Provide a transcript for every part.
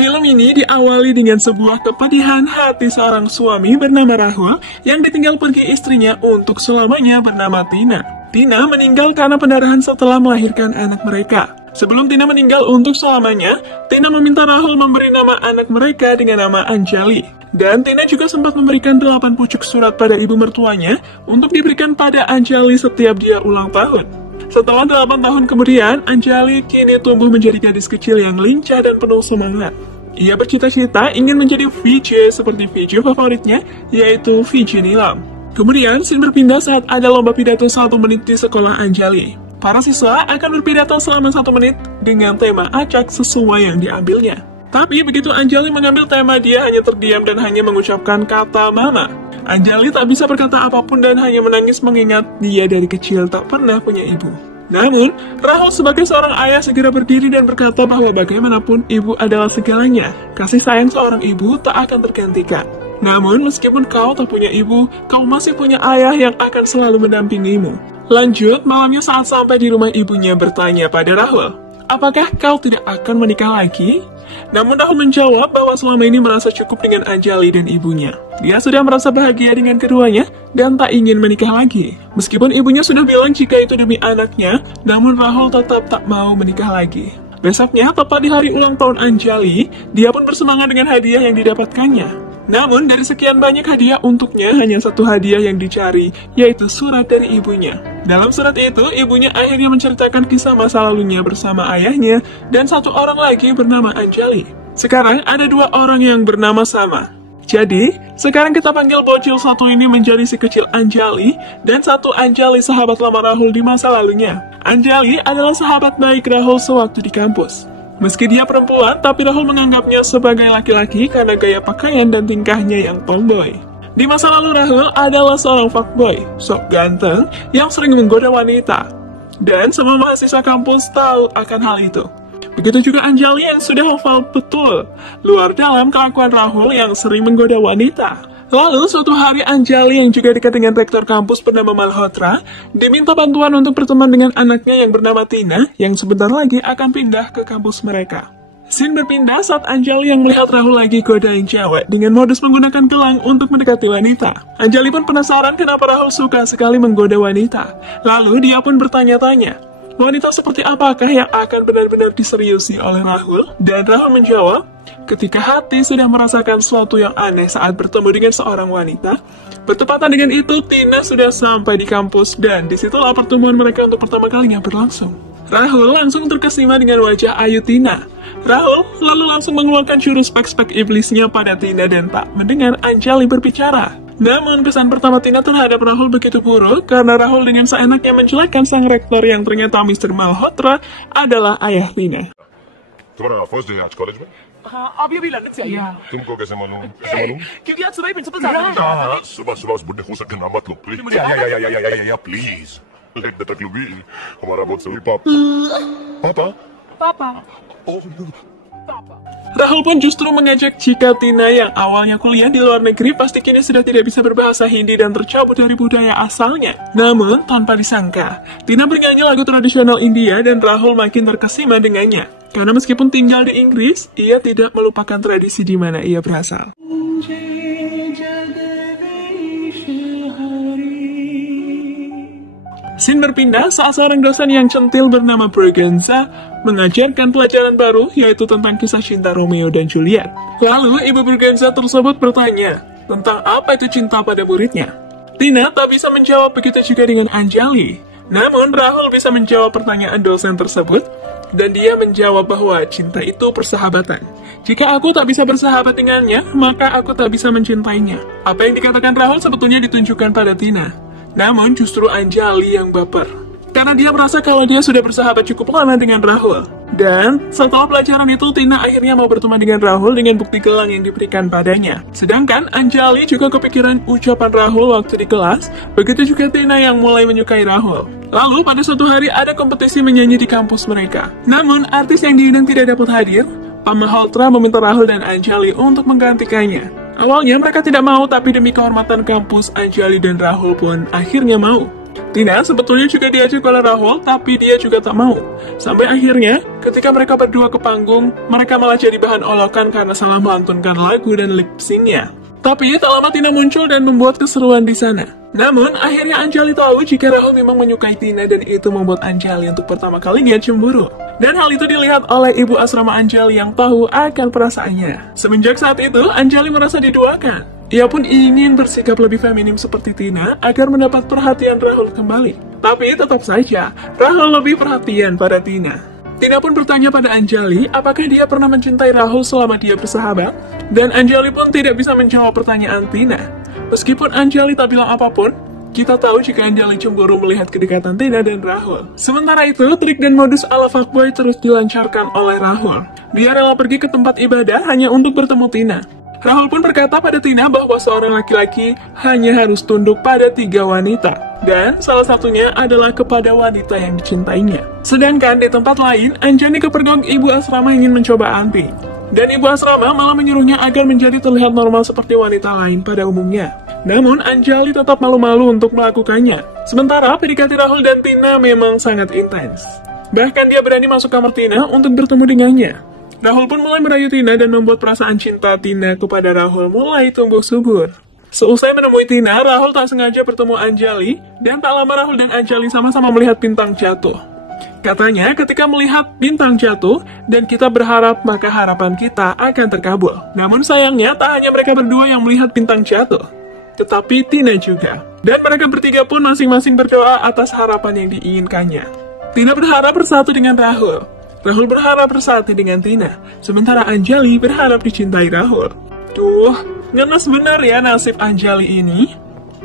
Film ini diawali dengan sebuah kepedihan hati seorang suami bernama Rahul yang ditinggal pergi istrinya untuk selamanya bernama Tina. Tina meninggal karena pendarahan setelah melahirkan anak mereka. Sebelum Tina meninggal untuk selamanya, Tina meminta Rahul memberi nama anak mereka dengan nama Anjali. Dan Tina juga sempat memberikan 8 pucuk surat pada ibu mertuanya untuk diberikan pada Anjali setiap dia ulang tahun. Setelah 8 tahun kemudian, Anjali kini tumbuh menjadi gadis kecil yang lincah dan penuh semangat. Ia bercita-cita ingin menjadi VJ seperti VJ favoritnya, yaitu VJ Nilam. Kemudian, scene berpindah saat ada lomba pidato 1 menit di sekolah Anjali. Para siswa akan berpidato selama 1 menit dengan tema acak sesuai yang diambilnya. Tapi begitu Anjali mengambil tema, dia hanya terdiam dan hanya mengucapkan kata mama. Anjali tak bisa berkata apapun dan hanya menangis mengingat dia dari kecil tak pernah punya ibu. Namun, Rahul sebagai seorang ayah segera berdiri dan berkata bahwa bagaimanapun ibu adalah segalanya. Kasih sayang seorang ibu tak akan tergantikan. Namun, meskipun kau tak punya ibu, kau masih punya ayah yang akan selalu mendampingimu. Lanjut, malamnya saat sampai di rumah ibunya bertanya pada Rahul, apakah kau tidak akan menikah lagi? Namun Rahul menjawab bahwa selama ini merasa cukup dengan Anjali dan ibunya. Dia sudah merasa bahagia dengan keduanya dan tak ingin menikah lagi. Meskipun ibunya sudah bilang jika itu demi anaknya, namun Rahul tetap tak mau menikah lagi. Besoknya, tepat di hari ulang tahun Anjali, dia pun bersemangat dengan hadiah yang didapatkannya. Namun, dari sekian banyak hadiah untuknya, hanya satu hadiah yang dicari, yaitu surat dari ibunya. Dalam surat itu, ibunya akhirnya menceritakan kisah masa lalunya bersama ayahnya, dan satu orang lagi bernama Anjali. Sekarang, ada 2 orang yang bernama sama. Jadi, sekarang kita panggil bocil satu ini menjadi si kecil Anjali, dan satu Anjali sahabat lama Rahul di masa lalunya. Anjali adalah sahabat baik Rahul sewaktu di kampus. Meski dia perempuan, tapi Rahul menganggapnya sebagai laki-laki karena gaya pakaian dan tingkahnya yang tomboy. Di masa lalu Rahul adalah seorang fuckboy, sok ganteng, yang sering menggoda wanita. Dan semua mahasiswa kampus tahu akan hal itu. Begitu juga Anjali yang sudah hafal betul luar dalam kelakuan Rahul yang sering menggoda wanita. Lalu suatu hari Anjali yang juga dekat dengan rektor kampus bernama Malhotra diminta bantuan untuk berteman dengan anaknya yang bernama Tina yang sebentar lagi akan pindah ke kampus mereka. Scene berpindah saat Anjali yang melihat Rahul lagi godain cewek dengan modus menggunakan gelang untuk mendekati wanita. Anjali pun penasaran kenapa Rahul suka sekali menggoda wanita. Lalu dia pun bertanya-tanya, wanita seperti apakah yang akan benar-benar diseriusi oleh Rahul? Dan Rahul menjawab, ketika hati sudah merasakan sesuatu yang aneh saat bertemu dengan seorang wanita, bertepatan dengan itu Tina sudah sampai di kampus dan disitulah pertemuan mereka untuk pertama kalinya berlangsung. Rahul langsung terkesima dengan wajah ayu Tina. Rahul lalu langsung mengeluarkan jurus spek-spek iblisnya pada Tina dan tak mendengar Anjali berbicara. Namun kesan pertama Tina terhadap Rahul begitu buruk karena Rahul dengan seenaknya menjelekkan sang rektor yang ternyata Mr. Malhotra adalah ayah Tina. तुम्हारा first day आज कॉलेज में? हाँ अभी अभी लंदन से आई है तुमको कैसे मालूम? कैसे मालूम? क्योंकि आज सुबह ही प्रिंसिपल साहब हाँ, सुबह सुबह उस बुढ़े फूसक के नाम मत लो प्लीज। या प्लीज लेट द टकलू बी हमारा बहुत सही पापा पापा ओह Rahul pun justru mengajak jika Tina yang awalnya kuliah di luar negeri pasti kini sudah tidak bisa berbahasa Hindi dan tercabut dari budaya asalnya. Namun, tanpa disangka, Tina bernyanyi lagu tradisional India dan Rahul makin terkesima dengannya. Karena meskipun tinggal di Inggris, ia tidak melupakan tradisi di mana ia berasal. Scene berpindah saat seorang dosen yang centil bernama Bergenza mengajarkan pelajaran baru yaitu tentang kisah cinta Romeo dan Juliet. Lalu ibu Bergenza tersebut bertanya tentang apa itu cinta pada muridnya. Tina tak bisa menjawab, begitu juga dengan Anjali. Namun Rahul bisa menjawab pertanyaan dosen tersebut dan dia menjawab bahwa cinta itu persahabatan. Jika aku tak bisa bersahabat dengannya, maka aku tak bisa mencintainya. Apa yang dikatakan Rahul sebetulnya ditunjukkan pada Tina. Namun justru Anjali yang baper. Karena dia merasa kalau dia sudah bersahabat cukup lama dengan Rahul. Dan setelah pelajaran itu, Tina akhirnya mau berteman dengan Rahul dengan bukti gelang yang diberikan padanya. Sedangkan Anjali juga kepikiran ucapan Rahul waktu di kelas. Begitu juga Tina yang mulai menyukai Rahul. Lalu pada suatu hari ada kompetisi menyanyi di kampus mereka. Namun artis yang diundang tidak dapat hadir. Pak Malhotra meminta Rahul dan Anjali untuk menggantikannya. Awalnya mereka tidak mau, tapi demi kehormatan kampus, Anjali dan Rahul pun akhirnya mau. Tina sebetulnya juga diajak oleh Rahul, tapi dia juga tak mau. Sampai akhirnya, ketika mereka berdua ke panggung, mereka malah jadi bahan olokan karena salah melantunkan lagu dan lip sync-nya. Tapi tak lama Tina muncul dan membuat keseruan di sana. Namun, akhirnya Anjali tahu jika Rahul memang menyukai Tina dan itu membuat Anjali untuk pertama kalinya cemburu. Dan hal itu dilihat oleh ibu asrama Anjali yang tahu akan perasaannya. Semenjak saat itu, Anjali merasa diduakan. Ia pun ingin bersikap lebih feminim seperti Tina agar mendapat perhatian Rahul kembali. Tapi tetap saja, Rahul lebih perhatian pada Tina. Tina pun bertanya pada Anjali apakah dia pernah mencintai Rahul selama dia bersahabat. Dan Anjali pun tidak bisa menjawab pertanyaan Tina. Meskipun Anjali tak bilang apapun, kita tahu jika Anjali cemburu melihat kedekatan Tina dan Rahul. Sementara itu, trik dan modus ala fuckboy terus dilancarkan oleh Rahul. Dia rela pergi ke tempat ibadah hanya untuk bertemu Tina. Rahul pun berkata pada Tina bahwa seorang laki-laki hanya harus tunduk pada 3 wanita. Dan salah satunya adalah kepada wanita yang dicintainya. Sedangkan di tempat lain, Anjani kepergok ibu asrama ingin mencoba anting. Dan ibu asrama malah menyuruhnya agar menjadi terlihat normal seperti wanita lain pada umumnya. Namun, Anjali tetap malu-malu untuk melakukannya. Sementara, PDKT Rahul dan Tina memang sangat intens. Bahkan dia berani masuk kamar Tina untuk bertemu dengannya. Rahul pun mulai merayu Tina dan membuat perasaan cinta Tina kepada Rahul mulai tumbuh subur. Seusai menemui Tina, Rahul tak sengaja bertemu Anjali, dan tak lama Rahul dan Anjali sama-sama melihat bintang jatuh. Katanya, ketika melihat bintang jatuh, dan kita berharap, maka harapan kita akan terkabul. Namun sayangnya, tak hanya mereka berdua yang melihat bintang jatuh, tetapi Tina juga. Dan mereka bertiga pun masing-masing berdoa atas harapan yang diinginkannya. Tina berharap bersatu dengan Rahul. Rahul berharap bersatu dengan Tina, sementara Anjali berharap dicintai Rahul. Duh, ngenes bener ya nasib Anjali ini.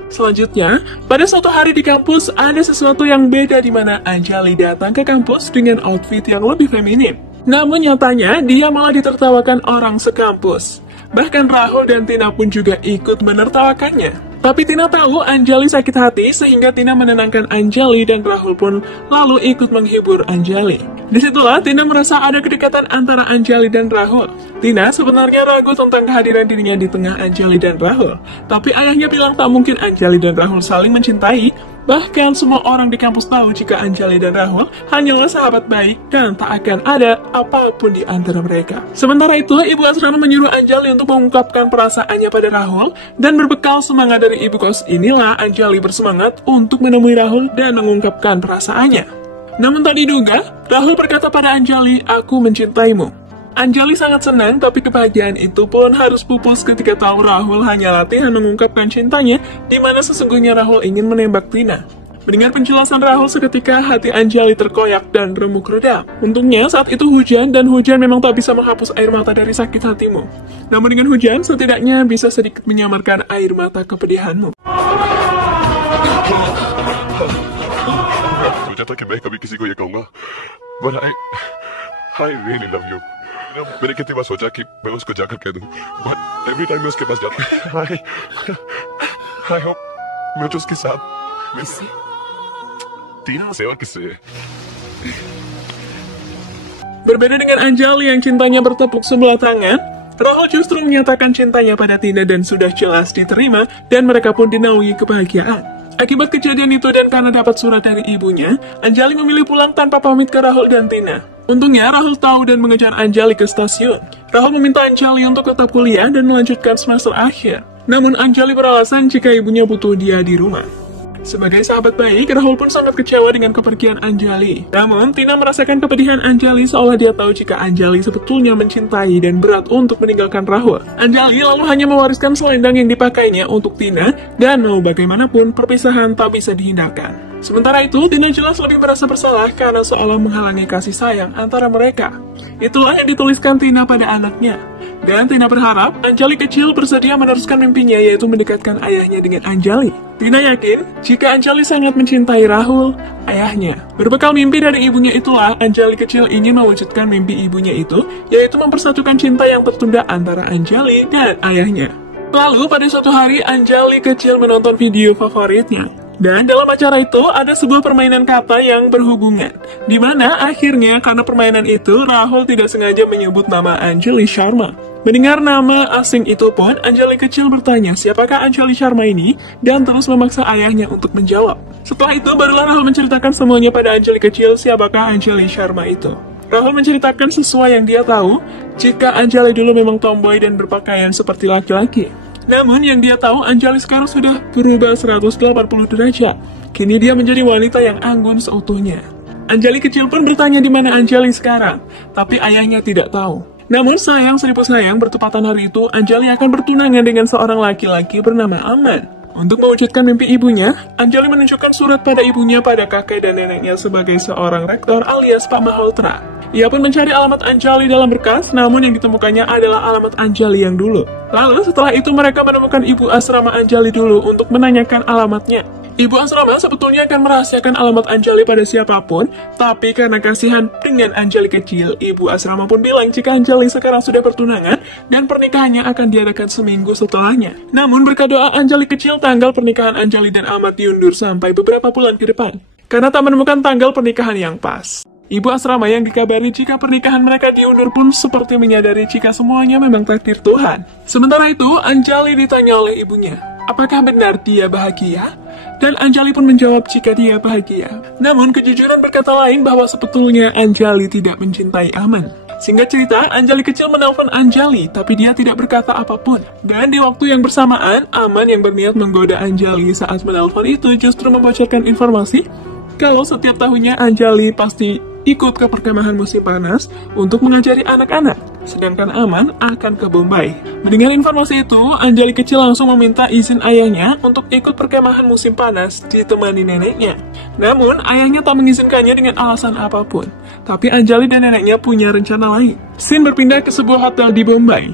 Selanjutnya, pada suatu hari di kampus, ada sesuatu yang beda di mana Anjali datang ke kampus dengan outfit yang lebih feminim. Namun nyatanya, dia malah ditertawakan orang sekampus. Bahkan Rahul dan Tina pun juga ikut menertawakannya. Tapi Tina tahu Anjali sakit hati sehingga Tina menenangkan Anjali dan Rahul pun lalu ikut menghibur Anjali. Disitulah Tina merasa ada kedekatan antara Anjali dan Rahul. Tina sebenarnya ragu tentang kehadiran dirinya di tengah Anjali dan Rahul. Tapi ayahnya bilang tak mungkin Anjali dan Rahul saling mencintai. Bahkan semua orang di kampus tahu jika Anjali dan Rahul hanyalah sahabat baik dan tak akan ada apapun di antara mereka. Sementara itu, ibu asrama menyuruh Anjali untuk mengungkapkan perasaannya pada Rahul dan berbekal semangat dari ibu kos inilah Anjali bersemangat untuk menemui Rahul dan mengungkapkan perasaannya. Namun tak diduga, Rahul berkata pada Anjali, "Aku mencintaimu." Anjali sangat senang, tapi kebahagiaan itu pun harus pupus ketika tahu Rahul hanya latihan mengungkapkan cintanya, di mana sesungguhnya Rahul ingin menembak Tina. Mendengar penjelasan Rahul seketika, hati Anjali terkoyak dan remuk redam. Untungnya saat itu hujan, dan hujan memang tak bisa menghapus air mata dari sakit hatimu. Namun dengan hujan, setidaknya bisa sedikit menyamarkan air mata kepedihanmu. सोचा था कि मैं कभी किसी को ये कहूंगा, but I really love you. मैंने कितनी बार सोचा कि मैं उसको जाकर कह दूं, but every time मैं उसके पास जाता I hope मैं तो उसके साथ किससे? टीना से और किससे? Berbeda dengan Anjali yang cintanya bertepuk sebelah tangan, Rahul justru menyatakan cintanya pada Tina dan sudah jelas diterima dan mereka pun dinaungi kebahagiaan. Akibat kejadian itu dan karena dapat surat dari ibunya, Anjali memilih pulang tanpa pamit ke Rahul dan Tina. Untungnya Rahul tahu dan mengejar Anjali ke stasiun. Rahul meminta Anjali untuk tetap kuliah dan melanjutkan semester akhir. Namun Anjali beralasan jika ibunya butuh dia di rumah. Sebagai sahabat baik, Rahul pun sangat kecewa dengan kepergian Anjali. Namun, Tina merasakan kepedihan Anjali seolah dia tahu jika Anjali sebetulnya mencintai dan berat untuk meninggalkan Rahul. Anjali lalu hanya mewariskan selendang yang dipakainya untuk Tina, dan mau bagaimanapun perpisahan tak bisa dihindarkan. Sementara itu, Tina jelas lebih merasa bersalah karena seolah menghalangi kasih sayang antara mereka. Itulah yang dituliskan Tina pada anaknya. Dan Tina berharap Anjali kecil bersedia meneruskan mimpinya yaitu mendekatkan ayahnya dengan Anjali. Tina yakin jika Anjali sangat mencintai Rahul, ayahnya. Berbekal mimpi dari ibunya itulah Anjali kecil ingin mewujudkan mimpi ibunya itu, yaitu mempersatukan cinta yang tertunda antara Anjali dan ayahnya. Lalu pada suatu hari Anjali kecil menonton video favoritnya. Dan dalam acara itu ada sebuah permainan kata yang berhubungan, di mana akhirnya karena permainan itu Rahul tidak sengaja menyebut nama Anjali Sharma. Mendengar nama asing itu pun, Anjali kecil bertanya siapakah Anjali Sharma ini dan terus memaksa ayahnya untuk menjawab. Setelah itu barulah Rahul menceritakan semuanya pada Anjali kecil siapakah Anjali Sharma itu. Rahul menceritakan sesuai yang dia tahu jika Anjali dulu memang tomboy dan berpakaian seperti laki-laki. Namun yang dia tahu Anjali sekarang sudah berubah 180 derajat. Kini dia menjadi wanita yang anggun seutuhnya. Anjali kecil pun bertanya di mana Anjali sekarang, tapi ayahnya tidak tahu. Namun sayang seribu sayang, bertepatan hari itu Anjali akan bertunangan dengan seorang laki-laki bernama Aman. Untuk mewujudkan mimpi ibunya, Anjali menunjukkan surat pada ibunya pada kakek dan neneknya sebagai seorang rektor alias Pak Malhotra. Ia pun mencari alamat Anjali dalam berkas, namun yang ditemukannya adalah alamat Anjali yang dulu. Lalu setelah itu mereka menemukan ibu asrama Anjali dulu untuk menanyakan alamatnya. Ibu asrama sebetulnya akan merahasiakan alamat Anjali pada siapapun, tapi karena kasihan dengan Anjali kecil, ibu asrama pun bilang jika Anjali sekarang sudah bertunangan dan pernikahannya akan diadakan seminggu setelahnya. Namun berkat doa Anjali kecil, tanggal pernikahan Anjali dan Ahmad diundur sampai beberapa bulan ke depan, karena tak menemukan tanggal pernikahan yang pas. Ibu asrama yang dikabari jika pernikahan mereka diundur pun seperti menyadari jika semuanya memang takdir Tuhan. Sementara itu, Anjali ditanya oleh ibunya, apakah benar dia bahagia? Dan Anjali pun menjawab jika dia bahagia. Namun kejujuran berkata lain bahwa sebetulnya Anjali tidak mencintai Aman. Singkat cerita, Anjali kecil menelpon Anjali, tapi dia tidak berkata apapun. Dan di waktu yang bersamaan, Aman yang berniat menggoda Anjali saat menelpon itu justru membocorkan informasi kalau setiap tahunnya Anjali pasti ikut ke perkemahan musim panas untuk mengajari anak-anak, sedangkan Aman akan ke Bombay. Mendengar informasi itu, Anjali kecil langsung meminta izin ayahnya untuk ikut perkemahan musim panas ditemani neneknya. Namun, ayahnya tak mengizinkannya dengan alasan apapun. Tapi Anjali dan neneknya punya rencana lain. Scene berpindah ke sebuah hotel di Bombay.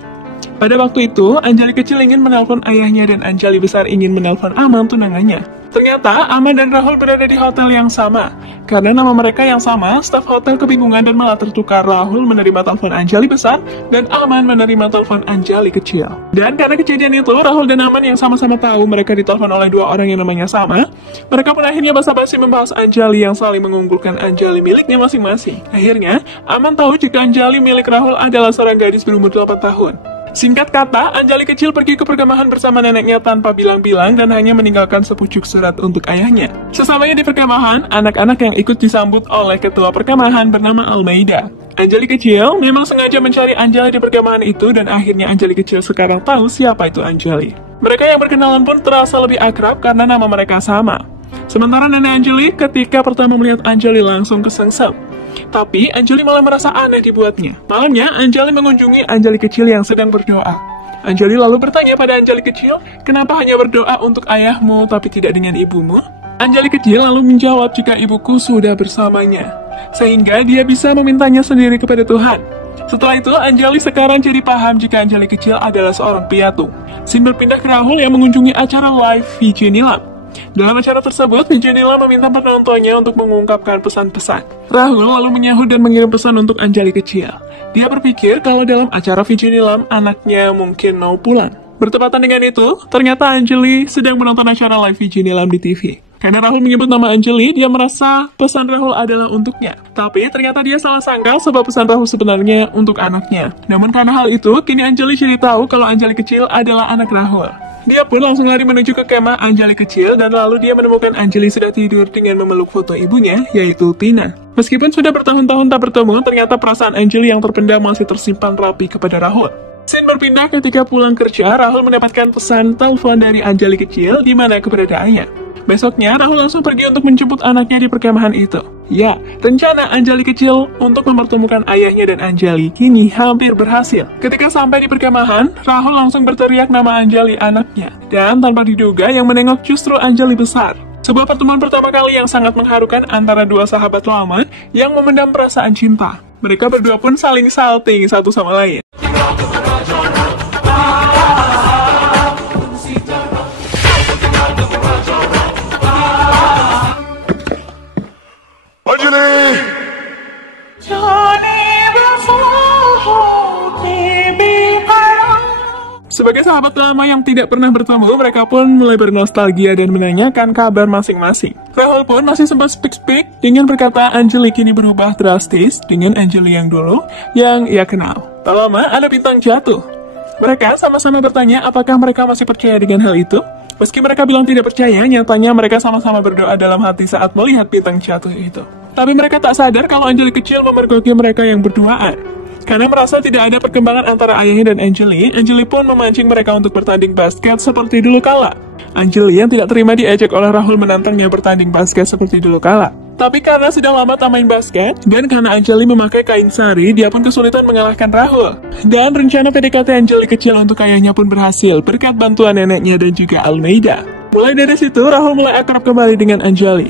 Pada waktu itu, Anjali kecil ingin menelpon ayahnya dan Anjali besar ingin menelpon Aman tunangannya. Ternyata, Aman dan Rahul berada di hotel yang sama. Karena nama mereka yang sama, staf hotel kebingungan dan malah tertukar. Rahul menerima telepon Anjali besar, dan Aman menerima telepon Anjali kecil. Dan karena kejadian itu, Rahul dan Aman yang sama-sama tahu mereka ditelepon oleh dua orang yang namanya sama, mereka pun akhirnya basa-basi membahas Anjali yang saling mengunggulkan Anjali miliknya masing-masing. Akhirnya, Aman tahu jika Anjali milik Rahul adalah seorang gadis berumur 8 tahun. Singkat kata, Anjali kecil pergi ke perkemahan bersama neneknya tanpa bilang-bilang dan hanya meninggalkan sepucuk surat untuk ayahnya. Sesamanya di perkemahan, anak-anak yang ikut disambut oleh ketua perkemahan bernama Almeida. Anjali kecil memang sengaja mencari Anjali di perkemahan itu dan akhirnya Anjali kecil sekarang tahu siapa itu Anjali. Mereka yang berkenalan pun terasa lebih akrab karena nama mereka sama. Sementara nenek Anjali ketika pertama melihat Anjali langsung kesengsem. Tapi Anjali malah merasa aneh dibuatnya. Malamnya, Anjali mengunjungi Anjali kecil yang sedang berdoa. Anjali lalu bertanya pada Anjali kecil, kenapa hanya berdoa untuk ayahmu tapi tidak dengan ibumu? Anjali kecil lalu menjawab jika ibuku sudah bersamanya, sehingga dia bisa memintanya sendiri kepada Tuhan. Setelah itu, Anjali sekarang jadi paham jika Anjali kecil adalah seorang piatu. Scene berpindah ke Rahul yang mengunjungi acara live VJ Nilam. Dalam acara tersebut, VJ Nilam meminta penontonnya untuk mengungkapkan pesan-pesan. Rahul lalu menyahut dan mengirim pesan untuk Anjali kecil. Dia berpikir kalau dalam acara VJ Nilam, anaknya mungkin mau pulang. Bertepatan dengan itu, ternyata Anjali sedang menonton acara live VJ Nilam di TV. Karena Rahul menyebut nama Anjali, dia merasa pesan Rahul adalah untuknya. Tapi ternyata dia salah sangka sebab pesan Rahul sebenarnya untuk anaknya. Namun karena hal itu, kini Anjali jadi tahu kalau Anjali kecil adalah anak Rahul. Dia pun langsung lari menuju ke kemah Anjali kecil dan lalu dia menemukan Anjali sudah tidur dengan memeluk foto ibunya, yaitu Tina. Meskipun sudah bertahun-tahun tak bertemu, ternyata perasaan Anjali yang terpendam masih tersimpan rapi kepada Rahul. Scene berpindah ketika pulang kerja, Rahul mendapatkan pesan telepon dari Anjali kecil di mana keberadaannya. Besoknya, Rahul langsung pergi untuk menjemput anaknya di perkemahan itu. Ya, rencana Anjali kecil untuk mempertemukan ayahnya dan Anjali kini hampir berhasil. Ketika sampai di perkemahan, Rahul langsung berteriak nama Anjali anaknya. Dan tanpa diduga, yang menengok justru Anjali besar. Sebuah pertemuan pertama kali yang sangat mengharukan antara dua sahabat lama yang memendam perasaan cinta. Mereka berdua pun saling salting satu sama lain. Sebagai sahabat lama yang tidak pernah bertemu, mereka pun mulai bernostalgia dan menanyakan kabar masing-masing. Rahul pun masih sempat speak dengan berkata Anjali kini berubah drastis dengan Anjali yang dulu yang ia kenal. Tak lama ada bintang jatuh. Mereka sama-sama bertanya apakah mereka masih percaya dengan hal itu. Meski mereka bilang tidak percaya, nyatanya mereka sama-sama berdoa dalam hati saat melihat bintang jatuh itu. Tapi mereka tak sadar kalau Anjali kecil memergoki mereka yang berduaan. Karena merasa tidak ada perkembangan antara ayahnya dan Anjali, Anjali pun memancing mereka untuk bertanding basket seperti dulu kala. Anjali yang tidak terima diajak oleh Rahul menantangnya bertanding basket seperti dulu kala. Tapi karena sudah lama tak main basket, dan karena Anjali memakai kain sari, dia pun kesulitan mengalahkan Rahul. Dan rencana PDKT Anjali kecil untuk ayahnya pun berhasil berkat bantuan neneknya dan juga Almeida. Mulai dari situ, Rahul mulai akrab kembali dengan Anjali.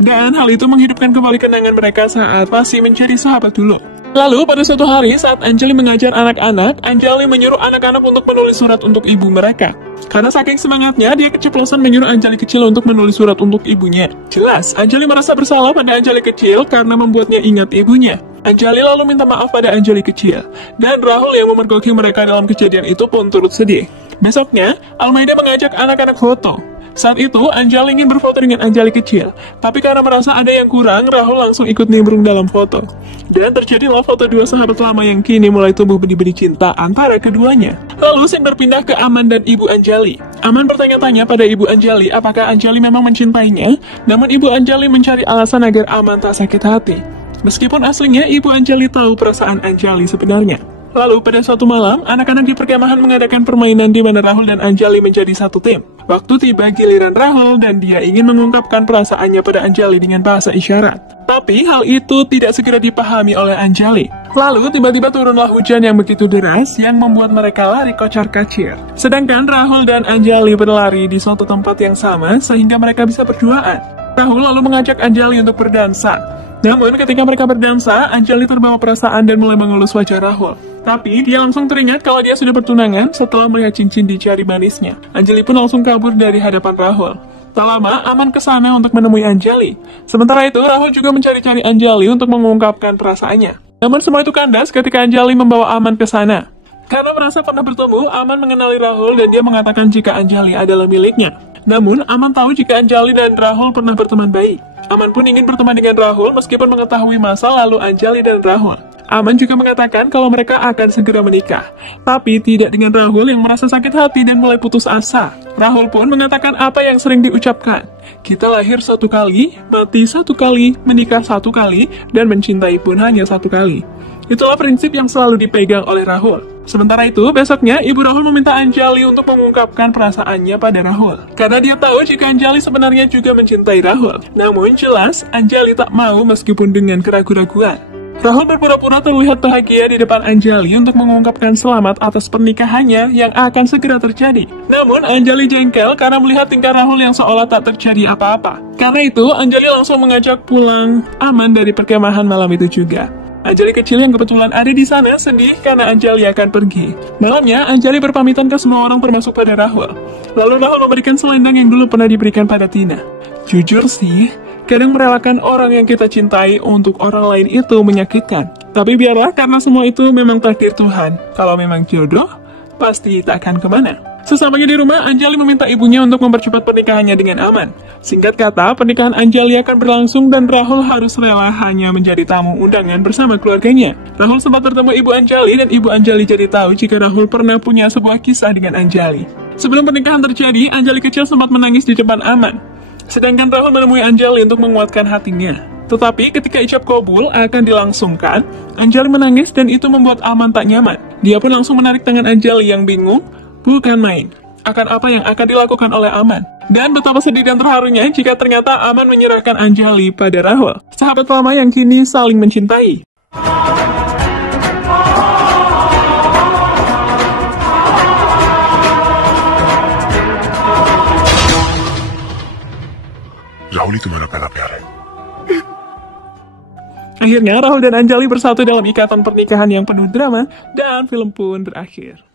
Dan hal itu menghidupkan kembali kenangan mereka saat masih menjadi sahabat dulu. Lalu pada suatu hari saat Anjali mengajar anak-anak, Anjali menyuruh anak-anak untuk menulis surat untuk ibu mereka. Karena saking semangatnya, dia keceplosan menyuruh Anjali kecil untuk menulis surat untuk ibunya. Jelas, Anjali merasa bersalah pada Anjali kecil karena membuatnya ingat ibunya. Anjali lalu minta maaf pada Anjali kecil. Dan Rahul yang memergoki mereka dalam kejadian itu pun turut sedih. Besoknya, Almeida mengajak anak-anak foto. Saat itu, Anjali ingin berfoto dengan Anjali kecil. Tapi karena merasa ada yang kurang, Rahul langsung ikut nimbrung dalam foto. Dan terjadilah foto dua sahabat lama yang kini mulai tumbuh benih-benih cinta antara keduanya. Lalu scene berpindah ke Aman dan Ibu Anjali. Aman bertanya-tanya pada Ibu Anjali apakah Anjali memang mencintainya, namun Ibu Anjali mencari alasan agar Aman tak sakit hati. Meskipun aslinya Ibu Anjali tahu perasaan Anjali sebenarnya. Lalu pada suatu malam, anak-anak di perkemahan mengadakan permainan di mana Rahul dan Anjali menjadi satu tim. Waktu tiba giliran Rahul dan dia ingin mengungkapkan perasaannya pada Anjali dengan bahasa isyarat. Tapi hal itu tidak segera dipahami oleh Anjali. Lalu tiba-tiba turunlah hujan yang begitu deras yang membuat mereka lari kocar-kacir. Sedangkan Rahul dan Anjali berlari di suatu tempat yang sama sehingga mereka bisa berduaan. Rahul lalu mengajak Anjali untuk berdansa. Namun ketika mereka berdansa, Anjali terbawa perasaan dan mulai mengelus wajah Rahul. Tapi dia langsung teringat kalau dia sudah bertunangan setelah melihat cincin di jari manisnya. Anjali pun langsung kabur dari hadapan Rahul. Tak lama, Aman ke sana untuk menemui Anjali. Sementara itu, Rahul juga mencari-cari Anjali untuk mengungkapkan perasaannya. Namun semua itu kandas ketika Anjali membawa Aman ke sana. Karena merasa pernah bertemu, Aman mengenali Rahul dan dia mengatakan jika Anjali adalah miliknya. Namun, Aman tahu jika Anjali dan Rahul pernah berteman baik. Aman pun ingin berteman dengan Rahul meskipun mengetahui masa lalu Anjali dan Rahul. Aman juga mengatakan kalau mereka akan segera menikah. Tapi tidak dengan Rahul yang merasa sakit hati dan mulai putus asa. Rahul pun mengatakan apa yang sering diucapkan. Kita lahir satu kali, mati satu kali, menikah satu kali, dan mencintai pun hanya satu kali. Itulah prinsip yang selalu dipegang oleh Rahul. Sementara itu, besoknya Ibu Rahul meminta Anjali untuk mengungkapkan perasaannya pada Rahul. Karena dia tahu jika Anjali sebenarnya juga mencintai Rahul. Namun jelas, Anjali tak mau meskipun dengan keraguan-raguan. Rahul berpura-pura terlihat bahagia di depan Anjali untuk mengungkapkan selamat atas pernikahannya yang akan segera terjadi. Namun, Anjali jengkel karena melihat tingkah Rahul yang seolah tak terjadi apa-apa. Karena itu, Anjali langsung mengajak pulang Aman dari perkemahan malam itu juga. Anjali kecil yang kebetulan ada di sana sedih karena Anjali akan pergi. Malamnya, Anjali berpamitan ke semua orang termasuk pada Rahul. Lalu Rahul memberikan selendang yang dulu pernah diberikan pada Tina. Jujur sih, kadang merelakan orang yang kita cintai untuk orang lain itu menyakitkan. Tapi biarlah karena semua itu memang takdir Tuhan. Kalau memang jodoh, pasti tak akan kemana. Sesampainya di rumah, Anjali meminta ibunya untuk mempercepat pernikahannya dengan Aman. Singkat kata, pernikahan Anjali akan berlangsung dan Rahul harus rela hanya menjadi tamu undangan bersama keluarganya. Rahul sempat bertemu Ibu Anjali dan Ibu Anjali jadi tahu jika Rahul pernah punya sebuah kisah dengan Anjali. Sebelum pernikahan terjadi, Anjali kecil sempat menangis di depan Aman. Sedangkan Rahul menemui Anjali untuk menguatkan hatinya. Tetapi ketika ijab kabul akan dilangsungkan, Anjali menangis dan itu membuat Aman tak nyaman. Dia pun langsung menarik tangan Anjali yang bingung, bukan main, akan apa yang akan dilakukan oleh Aman. Dan betapa sedih dan terharunya jika ternyata Aman menyerahkan Anjali pada Rahul, sahabat lama yang kini saling mencintai. Rahul itu mana pernah प्यार है? Akhirnya Rahul dan Anjali bersatu dalam ikatan pernikahan yang penuh drama dan film pun berakhir.